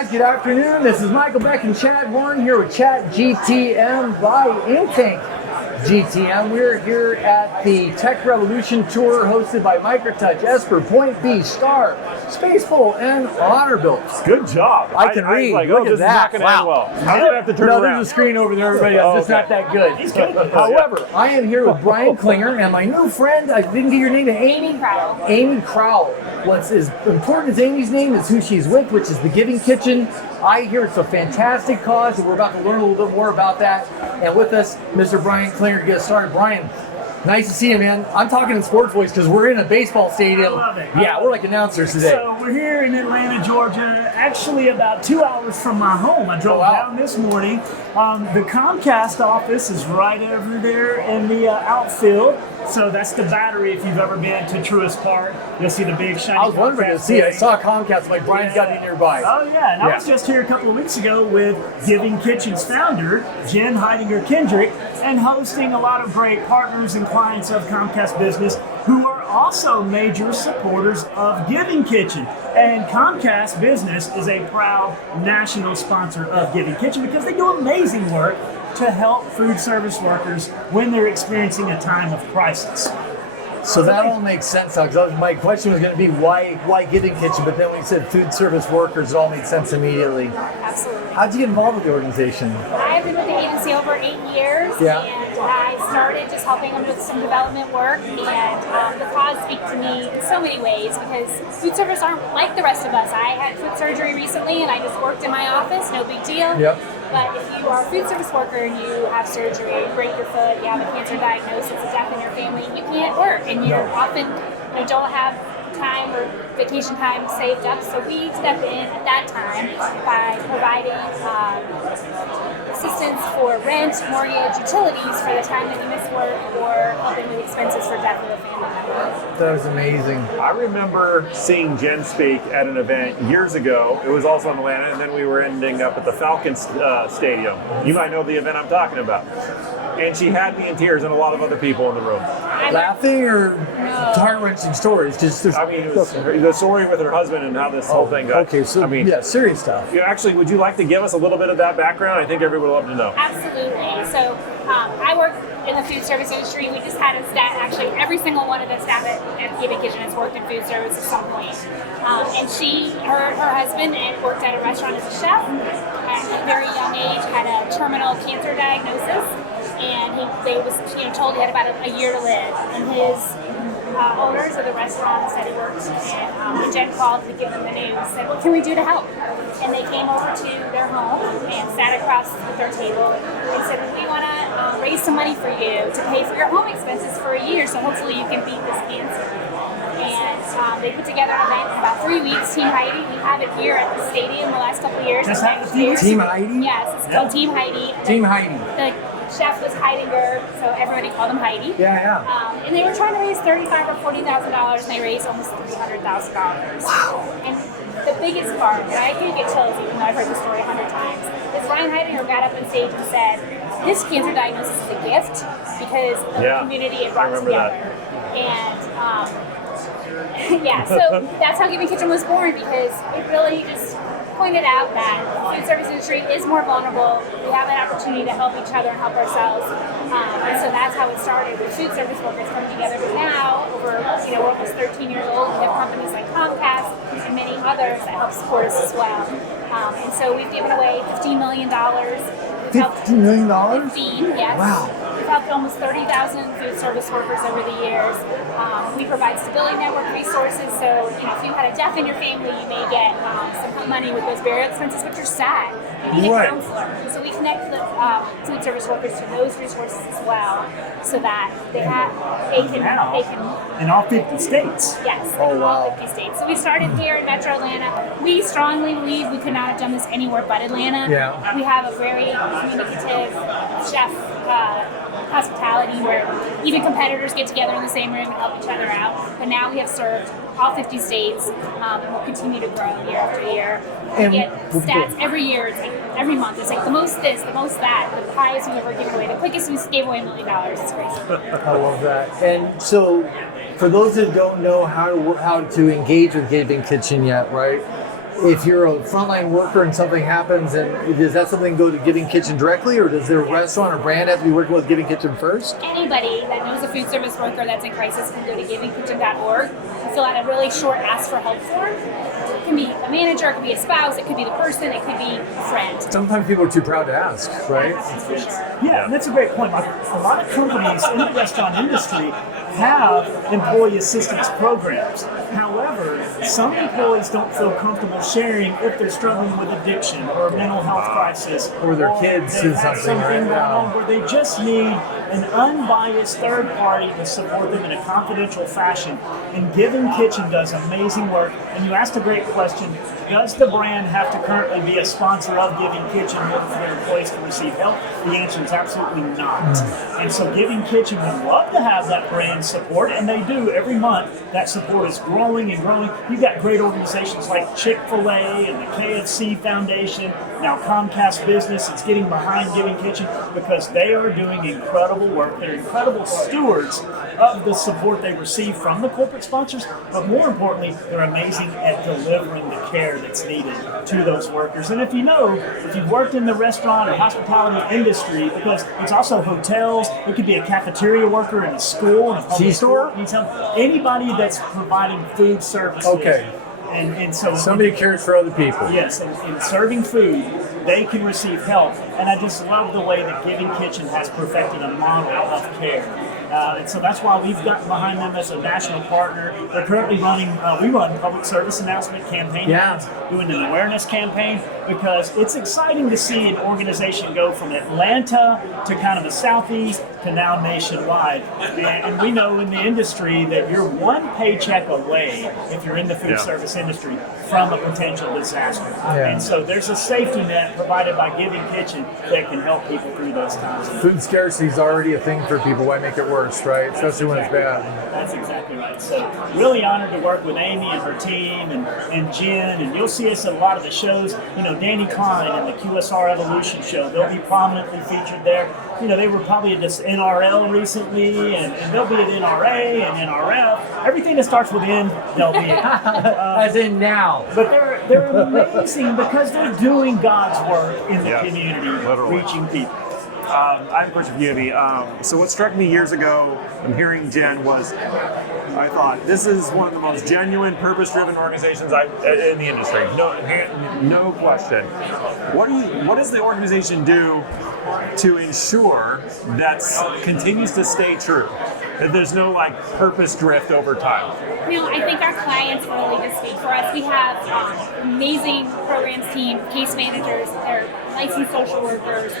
guys, good afternoon. This is Michael Beck and Chad Warren here with Chat GTM by Inktank GTM. We're here at the Tech Revolution Tour hosted by Microtouch, Esper, Point B, Star, Spaceful, and Honorbuilt. Good job. I can read. Like, Look this at that. is not going to end well. I'm going to have to turn around. There's a screen over there, everybody else. It's not that good. He's good. However, I am here with Brian Klinger and my new friend, I didn't get your name, Amy Crowell. Amy Crowell. What's as important as Amy's name is who she's with, which is the Giving Kitchen. I hear it's a fantastic cause, and we're about to learn a little bit more about that. And with us, Mr. Brian Klinger to get us started. Brian, nice to see you, man. I'm talking in sports voice because we're in a baseball stadium. I love it. Yeah, we're like announcers today. So we're here in Atlanta, Georgia, actually about 2 hours from my home. I drove down this morning. The Comcast office is right over there in the outfield. So that's the Battery. If you've ever been to Truist Park, you'll see the big shiny I was wondering to Comcast see it. I building. saw Comcast, like Brian's got me nearby. Oh yeah, and I was just here a couple of weeks ago with Giving Kitchen's founder, Jen Hidinger-Kendrick, and hosting a lot of great partners and clients of Comcast Business who are also major supporters of Giving Kitchen. And Comcast Business is a proud national sponsor of Giving Kitchen because they do amazing work to help food service workers when they're experiencing a time of crisis. So that all makes sense now, because my question was going to be why Giving Kitchen, but then when you said food service workers, it all made sense immediately. Absolutely. How'd you get involved with the organization? I've been with the agency over 8 years, Yeah. and I started just helping them with some development work, and the cause speaks to me in so many ways because food service aren't like the rest of us. I had foot surgery recently, and I just worked in my office, no big deal. Yep. But if you are a food service worker and you have surgery, you break your foot, you have a cancer diagnosis, a death in your family, you can't work, and you often don't have time or vacation time saved up. So we step in at that time by providing assistance for rent, mortgage, utilities for the time that you miss work, or helping with expenses for death of a family member. That was amazing. I remember seeing Jen speak at an event years ago. It was also in Atlanta, and then we were ending up at the Falcons Stadium. You might know the event I'm talking about. And she had me in tears and a lot of other people in the room. Laughing or heart-wrenching stories? I mean, it was the story with her husband and how this whole thing got. Okay, so serious stuff. Actually, would you like to give us a little bit of that background? I think everyone would love to know. Absolutely. So I work in the food service industry. We just had a stat, actually every single one of the staff at Giving Kitchen has worked in food service at some point. And her husband worked at a restaurant as a chef at a very young age, had a terminal cancer diagnosis, and they was told he had about a year to live. And his owners of the restaurant said he worked, and Jen called to give them the news, said, what can we do to help? And they came over to their home and sat across with their table and said, we want to raise some money for you to pay for your home expenses for a year, so hopefully you can beat this cancer. And they put together an event in about 3 weeks, Team Heidi. We have it here at the stadium the last couple of years. Just had the Team Heidi? Yes, it's called Team Heidi. Team Heidi. The chef was Hidinger, so everybody called him Heidi. Yeah. And they were trying to raise $35,000 or $40,000, and they raised almost $300,000. Wow. And the biggest part, and I do get chills even though I've heard the story 100 times, is Ryan Hidinger got up on stage and said, this cancer diagnosis is a gift because of the community it brought together. And so that's how Giving Kitchen was born, because it really just pointed out that the food service industry is more vulnerable. We have an opportunity to help each other and help ourselves. And so that's how it started with food service workers coming together. But now, we're almost 13 years old. We have companies like Comcast and many others that help support us as well. And so we've given away $15 million. $15 million? 15, yes. Wow. We've helped almost 30,000 food service workers over the years. We provide stability network resources, so if you had a death in your family, you may get some money with those burial expenses, but you're sad. You need a counselor. So we connect the food service workers to those resources as well, so that they can in all 50 states. Yes, in all 50 states. So we started here in Metro Atlanta. We strongly believe we could not have done this anywhere but Atlanta. Yeah. We have a very communicative chef hospitality where even competitors get together in the same room and help each other out. But now we have served all 50 states, and we'll continue to grow year after year. We get stats every year, it's like every month. It's like the most this, the most that, the highest we've ever given away. The quickest we gave away $1 million. It's crazy. I love that. And so, for those that don't know how to engage with Giving Kitchen yet, right? if you're a frontline worker and something happens, and does that something go to Giving Kitchen directly, or does their restaurant or brand have to be working with Giving Kitchen first? Anybody that knows a food service worker that's in crisis can go to givingkitchen.org and fill out a really short ask for help form. It can be a manager, it could be a spouse, it could be the person, it could be a friend. Sometimes people are too proud to ask, right? That's for sure. Yeah, and that's a great point. Like, a lot of companies in the restaurant industry have employee assistance programs. However, some employees don't feel comfortable sharing if they're struggling with addiction or a mental health crisis, Or their kids they do have something, right? going on where they just need an unbiased third party to support them in a confidential fashion. And Giving Kitchen does amazing work. And you asked a great question: does the brand have to currently be a sponsor of Giving Kitchen in order for their employees to receive help? The answer is absolutely not. And so Giving Kitchen would love to have that brand support, and they do every month. That support is growing and growing. You've got great organizations like Chick-fil-A and the KFC Foundation, now Comcast Business. It's getting behind Giving Kitchen because they are doing incredible work. They're incredible stewards of the support they receive from the corporate sponsors, but more importantly, they're amazing at delivering the care that's needed to those workers. And if you've worked in the restaurant or hospitality industry, because it's also hotels, it could be a cafeteria worker in a school, in a public C-store? school, anybody that's providing food services. Okay. And so Somebody cares for other people. yes, in serving food, they can receive help. And I just love the way that Giving Kitchen has perfected a model of care. And so that's why we've gotten behind them as a national partner. They're currently running, we run public service announcement campaign, doing an awareness campaign, because it's exciting to see an organization go from Atlanta to kind of the Southeast to now nationwide. And we know in the industry that you're one paycheck away, if you're in the food service industry, from a potential disaster. And so there's a safety net provided by Giving Kitchen that can help people through those times. Food scarcity is already a thing for people. Why make it worse, right? Especially when it's bad. That's exactly right. So really honored to work with Amy and her team and Jen, and you'll see us at a lot of the shows. Danny Klein and the QSR Evolution show, they'll be prominently featured there. They were probably at this NRL recently, and they'll be at NRA and NRF. Everything that starts with N, they'll be at. As in now. But they're amazing because they're doing God's work in the community, literally. reaching people. I have a question for you, Abby. So what struck me years ago from hearing Jen was, I thought, this is one of the most genuine, purpose-driven organizations in the industry. No question. What does the organization do to ensure that continues to stay true? That there's no purpose drift over time? I think our clients really just speak for us. We have amazing programs team, case managers, they're licensed social workers.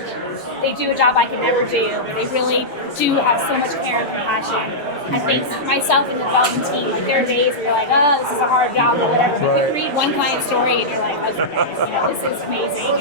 They do a job I could never do. They really do have so much care and compassion. I think myself and the development team, there are days where you're like, oh, this is a hard job or whatever. But you read one client story and you're like, okay, this is amazing.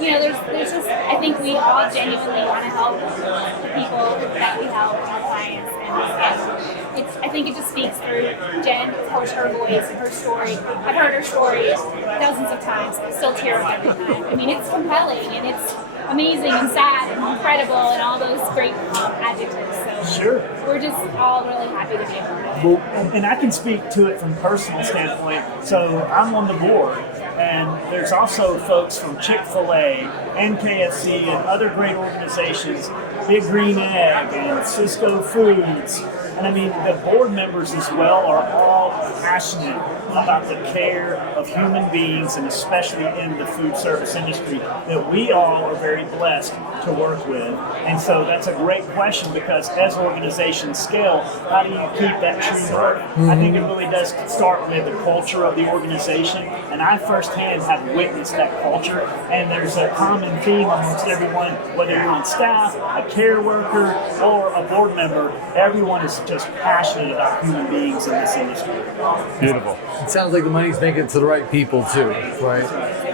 There's just, I think we all genuinely want to help the people that we help, our clients. And I think it just speaks through Jen, of course, her voice and her story. I've heard her story dozens of times. I still tear up every time. It's compelling and it's amazing and sad and incredible and all those great adjectives. So Sure. we're just all really happy to be a part of it. Well, and I can speak to it from a personal standpoint. So I'm on the board, and there's also folks from Chick-fil-A and KFC and other great organizations, Big Green Egg and Cisco Foods. And the board members as well are all passionate about the care of human beings, and especially in the food service industry that we all are very blessed to work with. And so that's a great question, because as organizations scale, how do you keep that true north? I think it really does start with the culture of the organization, and I firsthand have witnessed that culture, and there's a common theme amongst everyone, whether you're on staff, a care worker, or a board member. Everyone is just passionate about human beings in this industry. Beautiful. It sounds like the money's making it to the right people too, right?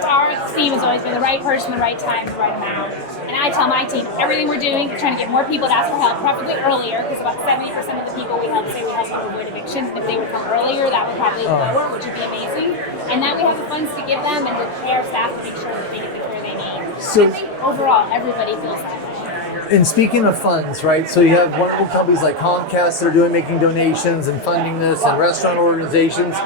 Our team has always been the right person, the right time, the right amount. And I tell my team, everything we're doing, we're trying to get more people to ask for help, probably earlier, because about 70% of the people we help say we help them avoid addiction. If they would come earlier, that would probably lower, which would be amazing. And then we have the funds to give them and to pay our staff to make sure that they get the care they need. So- I think overall, everybody feels that way. And speaking of funds, right? So you have wonderful companies like Comcast that are making donations and funding this, and restaurant organizations.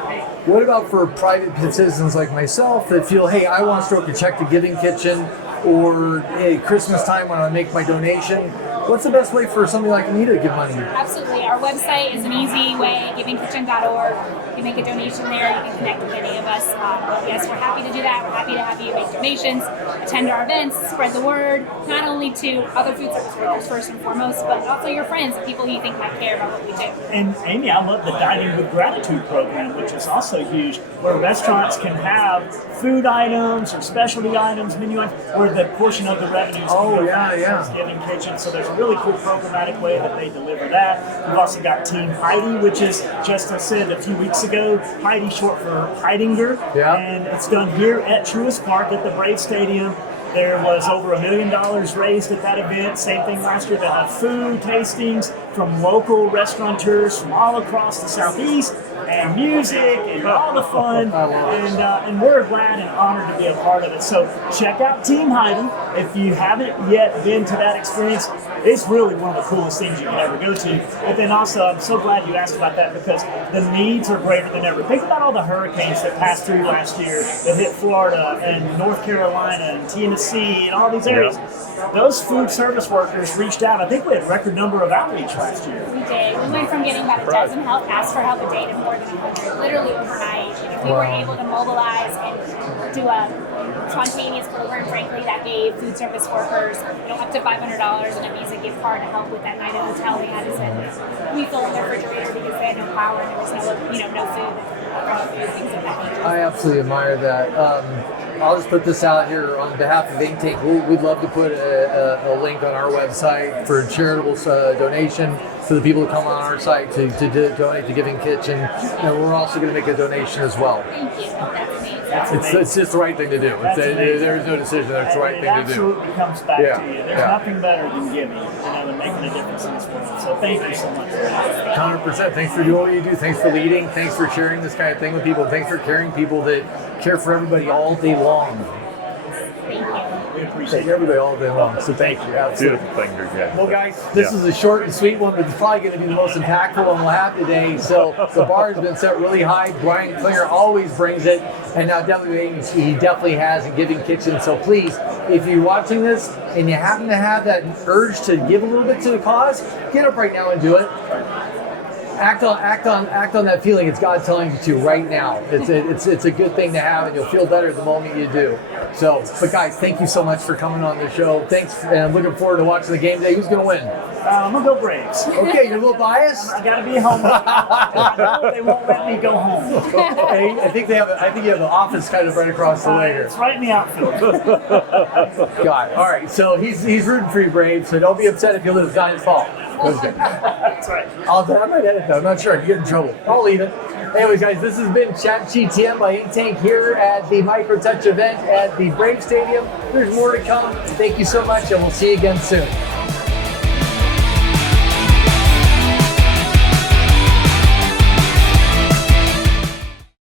What about for private citizens like myself that feel, hey, I want to stroke a check to Giving Kitchen, or hey, Christmas time when I make my donation? What's the best way for somebody like me to give money? Absolutely. Our website is an easy way, givingkitchen.org. You can make a donation there. You can connect with any of us. But yes, we're happy to do that. We're happy to have you make donations, attend our events, spread the word, not only to other food service workers first and foremost, but also your friends, the people you think might care about what we do. And Amy, I love the Dining with Gratitude program, which is also huge, where restaurants can have food items or specialty items, menu items, where the portion of the revenues is Giving Kitchen. So there's a really cool programmatic way that they deliver that. We've also got Team Heidi, which is just, I said a few weeks ago, Heidi short for Hidinger. Yeah. And it's done here at Truist Park at the Brave Stadium. There was over $1 million raised at that event. Same thing last year. They have food tastings from local restaurateurs from all across the Southeast, and music and all the fun. And we're glad and honored to be a part of it. So check out Team Heidi. If you haven't yet been to that experience, it's really one of the coolest things you can ever go to. But then also, I'm so glad you asked about that, because the needs are greater than ever. Think about all the hurricanes that passed through last year that hit Florida and North Carolina and Tennessee and all these areas. Yeah. Those food service workers reached out. I think we had a record number of outreach last year. We did. We went from getting about a dozen ask for help a day to more than 100, literally overnight. And we were able to mobilize and do a spontaneous program, frankly, that gave food service workers, up to $500 and a Visa gift card to help with that night at the hotel. They had to send refill in their refrigerator because they had no power and there was no food, things of that nature. I absolutely admire that. I'll just put this out here on behalf of Think Tank. We'd love to put a link on our website for charitable donation for the people who come on our site to donate to Giving Kitchen. And we're also going to make a donation as well. Thank you. That's amazing. It's just the right thing to do. There's no decision. It's the right thing to do. It absolutely comes back to you. There's nothing better than giving, and making a difference in this world. So thank you so much for that. 100%. Thanks for doing what you do. Thanks for leading. Thanks for sharing this kind of thing with people. Thanks for caring people that care for everybody all day long. Thank you. We appreciate everybody all day long. So thank you. Absolutely. Beautiful thing, yeah. Well, guys, this is a short and sweet one, but it's probably going to be the most impactful one we'll have today. So the bar has been set really high. Brian Klinger always brings it, and now he definitely has in Giving Kitchen. So please, if you're watching this and you happen to have that urge to give a little bit to the cause, get up right now and do it. Act on that feeling. It's God telling you to right now. It's a good thing to have, and you'll feel better the moment you do. So, but guys, thank you so much for coming on the show. Thanks, and I'm looking forward to watching the game today. Who's going to win? I'm gonna go Braves. Okay, you're a little biased. I gotta be home. I know they won't let me go home. Okay, I think you have the office kind of right across the way here. It's right in the outfield. God. All right, so he's rooting for you, Braves. So don't be upset if you lose. It's not his fault. That's right. I might edit that. I'm not sure. You get in trouble. I'll leave it. Anyways, guys, this has been Chat GTM by Think Tank here at the Microtouch event at the Brave Stadium. There's more to come. Thank you so much, and we'll see you again soon.